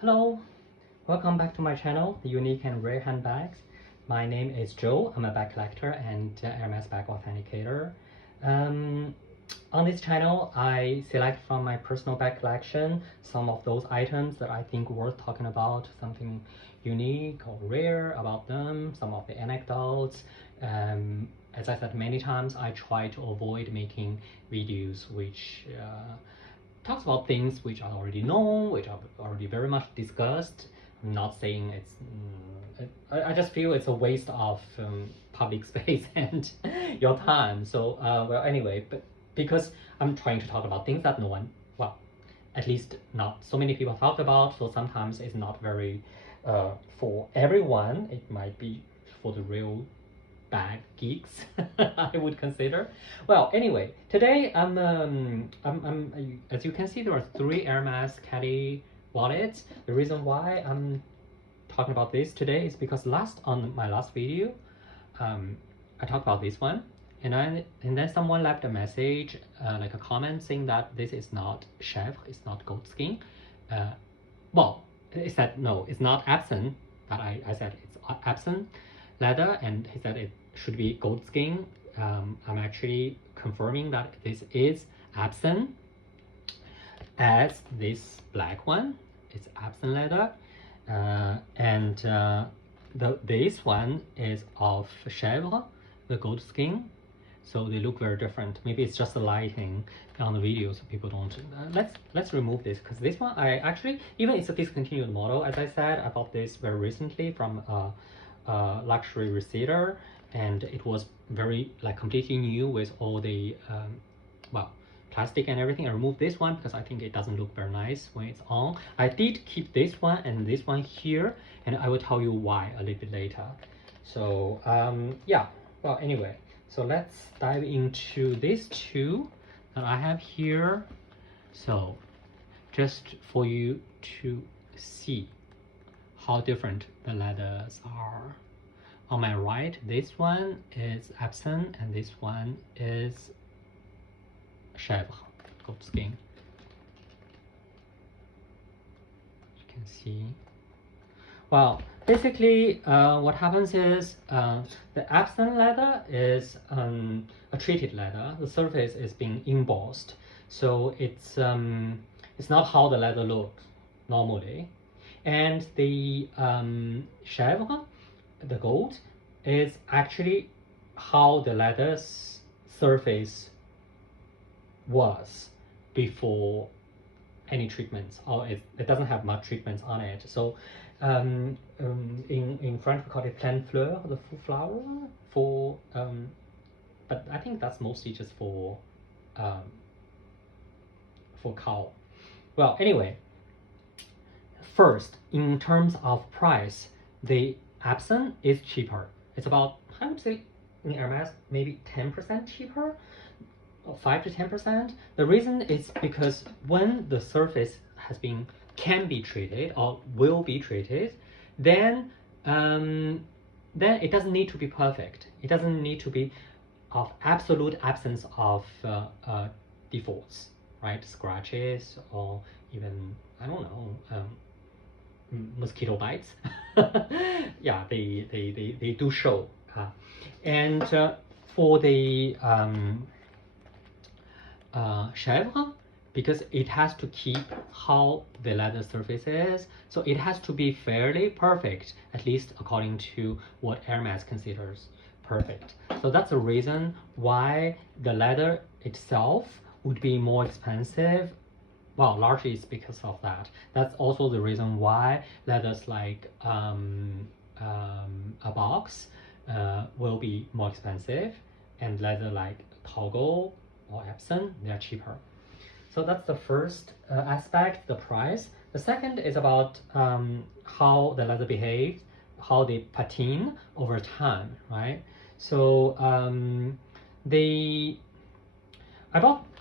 Hello, welcome back to my channel, The Unique and Rare Handbags. My name is Joe. I'm a bag collector and Hermes bag authenticator. On this channel, I select from my personal bag collection some of those items that I think worth talking about, something unique or rare about them, some of the anecdotes. As I said many times, I try to avoid making videos which talks about things which are already known, which are already very much discussed. I'm not saying it's I just feel it's a waste of public space and your time. So well, anyway, but because I'm trying to talk about things that no one, well, at least not so many people talk about, so sometimes it's not very for everyone. It might be for the real bag geeks, I would consider. Well, anyway, today I'm as you can see, there are 3 Hermes caddy wallets. The reason why I'm talking about this today is because on my last video, I talked about this one, and then someone left a message, like a comment, saying that this is not Chevre, it's not goat skin. Well, it said no, it's not Epsom, but I said it's Epsom leather, and he said it should be goat skin. I'm actually confirming that this is Epsom, as this black one is Epsom leather, and this one is of Chevre, the goat skin. So they look very different. Maybe it's just the lighting on the video, so people don't. Let's remove this, because this one I actually, even it's a discontinued model. As I said, I bought this very recently from a luxury reseller, and it was very completely new with all the well, plastic and everything. I removed this one because I think it doesn't look very nice when it's on. I did keep this one and this one here, and I will tell you why a little bit later. So yeah, well, anyway, so let's dive into these 2 that I have here. So just for you to see how different the leathers are. On my right, this one is Epsom and this one is Chevre, goat skin. You can see. Well, basically what happens is the Epsom leather is a treated leather. The surface is being embossed, so it's not how the leather looks normally. And the Chevre, the gold, is actually how the leather's surface was before any treatments, or it doesn't have much treatments on it. So in French we call it pleine fleur, the full flower, for but I think that's mostly just for cow. Well, anyway, first, in terms of price, the Epsom is cheaper. It's about, I would say, in Hermes, maybe 10% cheaper, or 5 to 10%. The reason is because when the surface can be treated or will be treated, then it doesn't need to be perfect. It doesn't need to be of absolute absence of defaults, right? Scratches, or even, I don't know, mosquito bites. Yeah, they do show. And for the Chevre, because it has to keep how the leather surface is, so it has to be fairly perfect, at least according to what Hermes considers perfect. So that's the reason why the leather itself would be more expensive. Well, largely it's because of that. That's also the reason why leathers like a box will be more expensive, and leather like Toggle or Epsom, they're cheaper. So that's the first aspect, the price. The second is about how the leather behaves, how they patina over time, right? So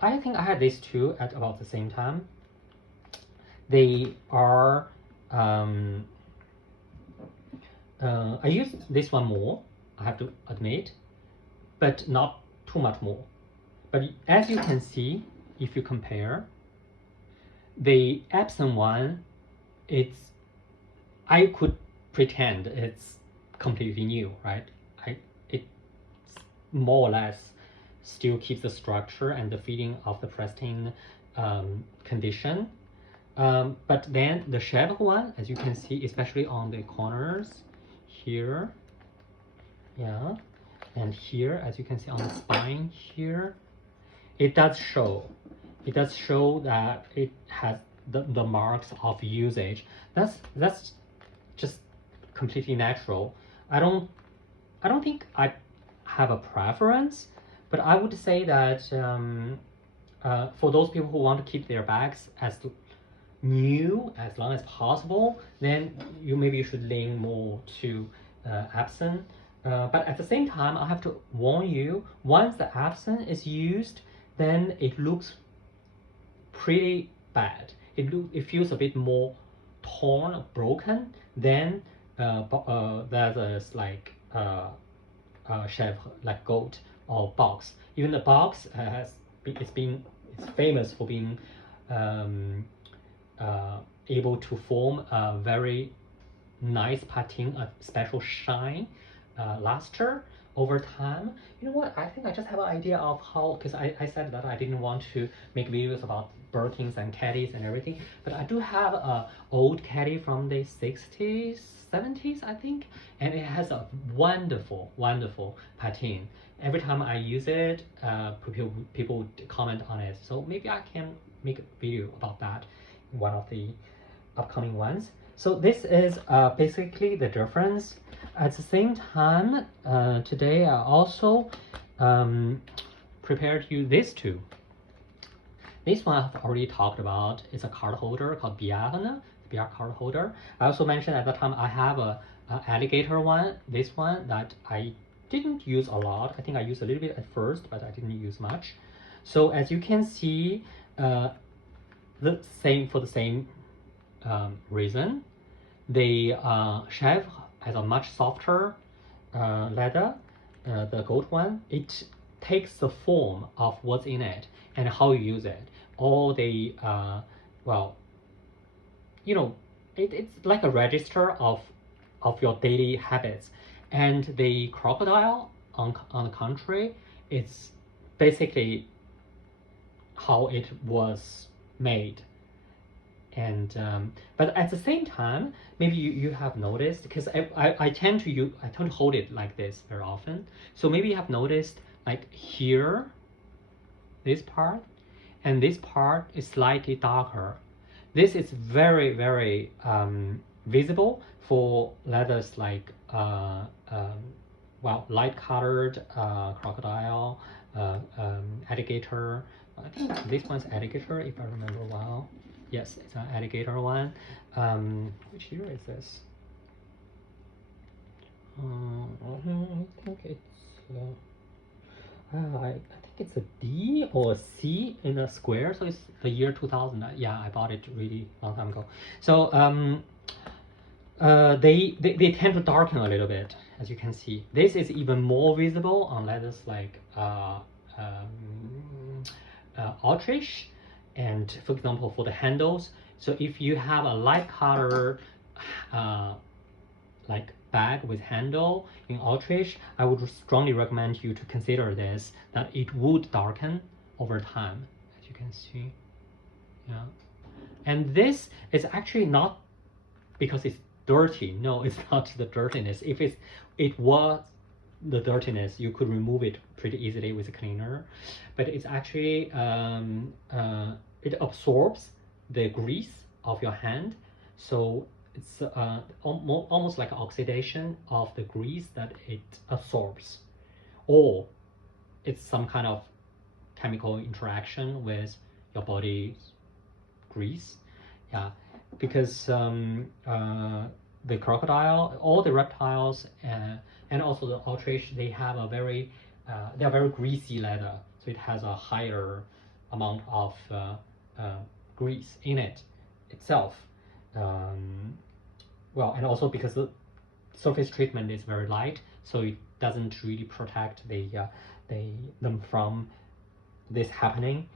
I think I had these 2 at about the same time. They are I use this one more, I have to admit, but not too much more. But as you can see, if you compare, the Epsom one I could pretend it's completely new, right? It more or less still keeps the structure and the feeling of the pristine condition. But then the Chevre one, as you can see, especially on the corners here, yeah, and here, as you can see on the spine here, it does show that it has the marks of usage. That's just completely natural. I don't think I have a preference, but I would say that for those people who want to keep their bags as new as long as possible, then maybe you should lean more to Epsom. But at the same time, I have to warn you, once the Epsom is used, then it looks pretty bad. It feels a bit more torn, broken than there's like Chevre, like goat or box. Even the box it's famous for being able to form a very nice patina, a special shine, luster over time. You know what? I think I just have an idea of how, because I said that I didn't want to make videos about Birkins and caddies and everything, but I do have a old caddy from the 60s, 70s, I think, and it has a wonderful, wonderful patina. Every time I use it, people would comment on it. So maybe I can make a video about that in one of the upcoming ones. So this is basically the difference. At the same time, today I also prepared you these two. This one I've already talked about. It's a card holder called Bearn card holder. I also mentioned at the time I have a Alligator one, this one that I didn't use a lot. I think I used a little bit at first, but I didn't use much. So as you can see, for the same reason, the Chevre has a much softer leather. The goat one, it takes the form of what's in it and how you use it. All the well, you know, it's like a register of your daily habits. And the crocodile, on the contrary, it's basically how it was made. And but at the same time, maybe you have noticed, because I tend to hold it like this very often. So maybe you have noticed, like here, this part, and this part is slightly darker. This is very, very visible for leathers like well, light colored crocodile, alligator. I think this one's alligator, if I remember well. Yes, it's an alligator one. Which year is this? I think it's I think it's a D or a C in a square, so it's the year 2000. Yeah, I bought it really long time ago. So they tend to darken a little bit, as you can see. This is even more visible on leathers like Autriche, and for example for the handles. So if you have a light color like bag with handle in Autriche, I would strongly recommend you to consider this, that it would darken over time, as you can see. Yeah, and this is actually not because it's dirty. No, it's not the dirtiness. If it was the dirtiness, you could remove it pretty easily with a cleaner, but it's actually it absorbs the grease of your hand, so it's almost like oxidation of the grease that it absorbs, or it's some kind of chemical interaction with your body's grease. Yeah, because the crocodile, all the reptiles, and also the Autriche, they have a very they are very greasy leather, so it has a higher amount of grease in it itself. Well, and also because the surface treatment is very light, so it doesn't really protect them from this happening.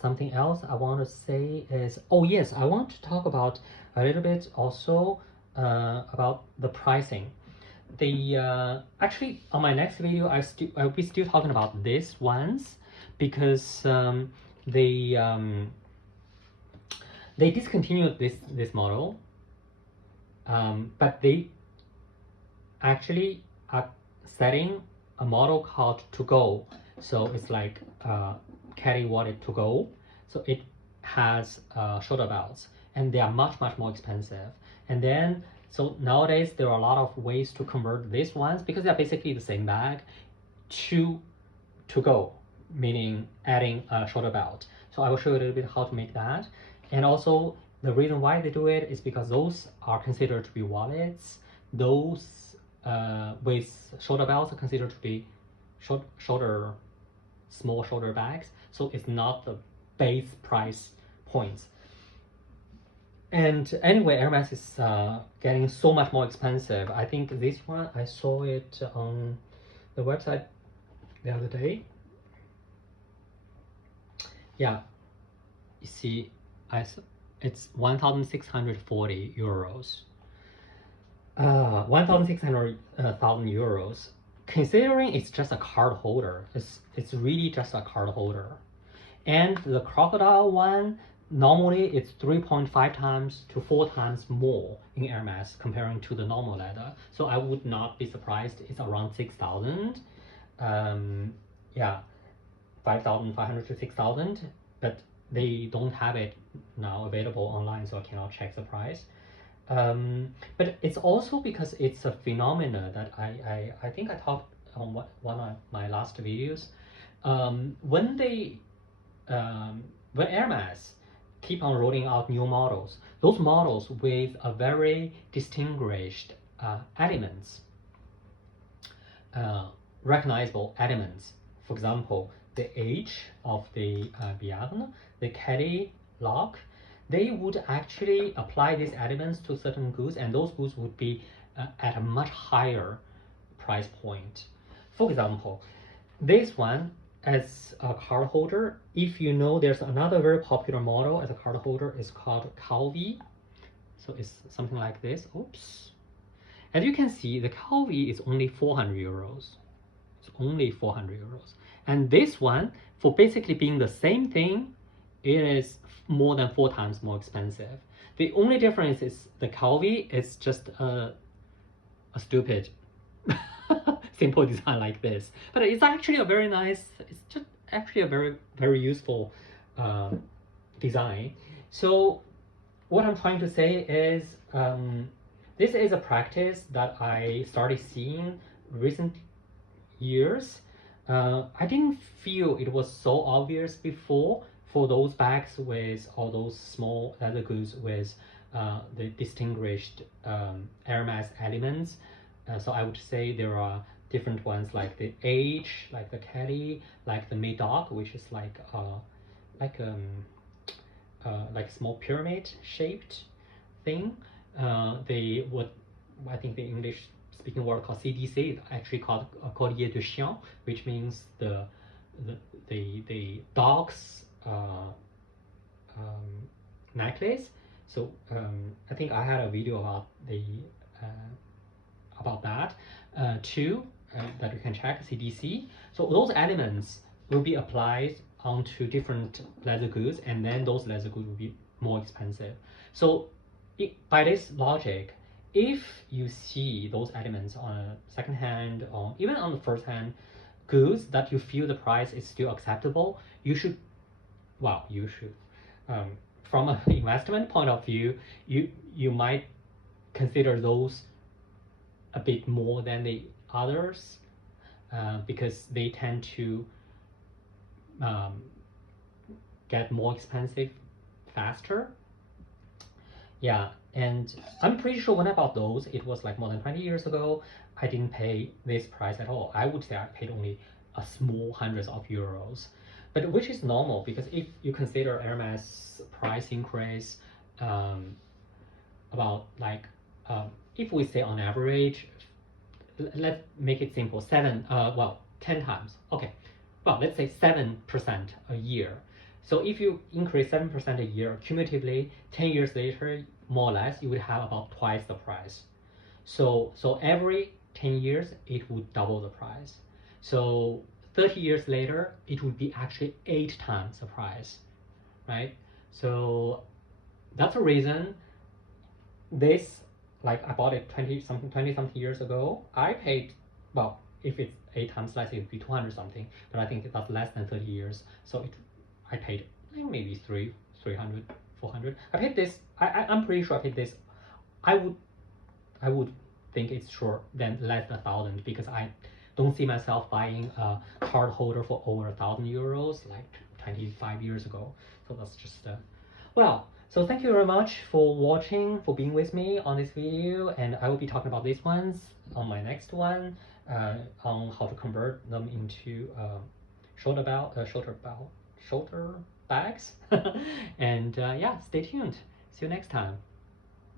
something else I want to say is, oh yes, I want to talk about a little bit also about the pricing. The actually on my next video I'll be still talking about this ones because they discontinued this model, but they actually are setting a model called to go. So it's like carry wallet to go. So it has shoulder belts, and they are much more expensive. And then so nowadays there are a lot of ways to convert these ones because they are basically the same bag to go, meaning adding a shoulder belt. So I will show you a little bit how to make that. And also the reason why they do it is because those are considered to be wallets. Those with shoulder belts are considered to be small shoulder bags. So it's not the base price points. And anyway, Hermes is getting so much more expensive. I think this one, I saw it on the website the other day. Yeah, you see, it's 1,640 euros. 1,600,000 euros. Considering it's just a card holder, it's really just a card holder. And the crocodile one, normally it's 3.5 times to 4 times more in Hermes comparing to the normal leather. So I would not be surprised it's around 6,000. Yeah, 5,500 to 6,000, but they don't have it now available online, so I cannot check the price. But it's also because it's a phenomena that I think I talked on one of my last videos. When Hermes keep on rolling out new models, those models with a very distinguished elements, recognizable elements. For example, the edge of the Bearn, the caddy lock, they would actually apply these elements to certain goods, and those goods would be at a much higher price point. For example, this one as a card holder, if you know, there's another very popular model as a card holder is called Calvi. So it's something like this. Oops. As you can see, the Calvi is only 400 euros. It's only 400 euros. And this one, for basically being the same thing, it is more than 4 times more expensive. The only difference is the Calvi is just a stupid simple design like this, but it's actually a very nice, it's just actually a very useful design. So what I'm trying to say is this is a practice that I started seeing recent years. I didn't feel it was so obvious before for those bags with all those small leather goods with the distinguished Hermes elements. So I would say there are different ones like the H, like the caddy, like the Medoc, which is like a small pyramid shaped thing. They what I think the English speaking word called CDC, actually called collier de chien, which means the dog's necklace. So I think I had a video about that too, that you can check, CDC. So those elements will be applied onto different leather goods, and then those leather goods will be more expensive. So by this logic, if you see those elements on a second hand or even on the first hand goods that you feel the price is still acceptable, you should from an investment point of view, you might consider those a bit more than the others because they tend to get more expensive faster. Yeah, and I'm pretty sure when I bought those, it was like more than 20 years ago. I didn't pay this price at all. I would say I paid only a small hundreds of euros, but which is normal because if you consider Hermes price increase about like if we say on average, let's make it simple, 10 times. Okay, well, let's say 7% a year. So if you increase 7% a year, cumulatively, 10 years later, more or less, you would have about twice the price. So every 10 years, it would double the price. So 30 years later, it would be actually 8 times the price, right? So that's a reason this, like I bought it 20 something years ago. I paid, well, if it's 8 times less, it would be 200 something, but I think that's less than 30 years. So I paid maybe 300, 400. I paid this, I'm pretty sure I paid this. I would think it's sure than less than 1,000, because I don't see myself buying a card holder for over 1,000 euros like 25 years ago. So that's just well, so thank you very much for watching, for being with me on this video, and I will be talking about these ones on my next one, on how to convert them into shoulder bags. And yeah, stay tuned. See you next time.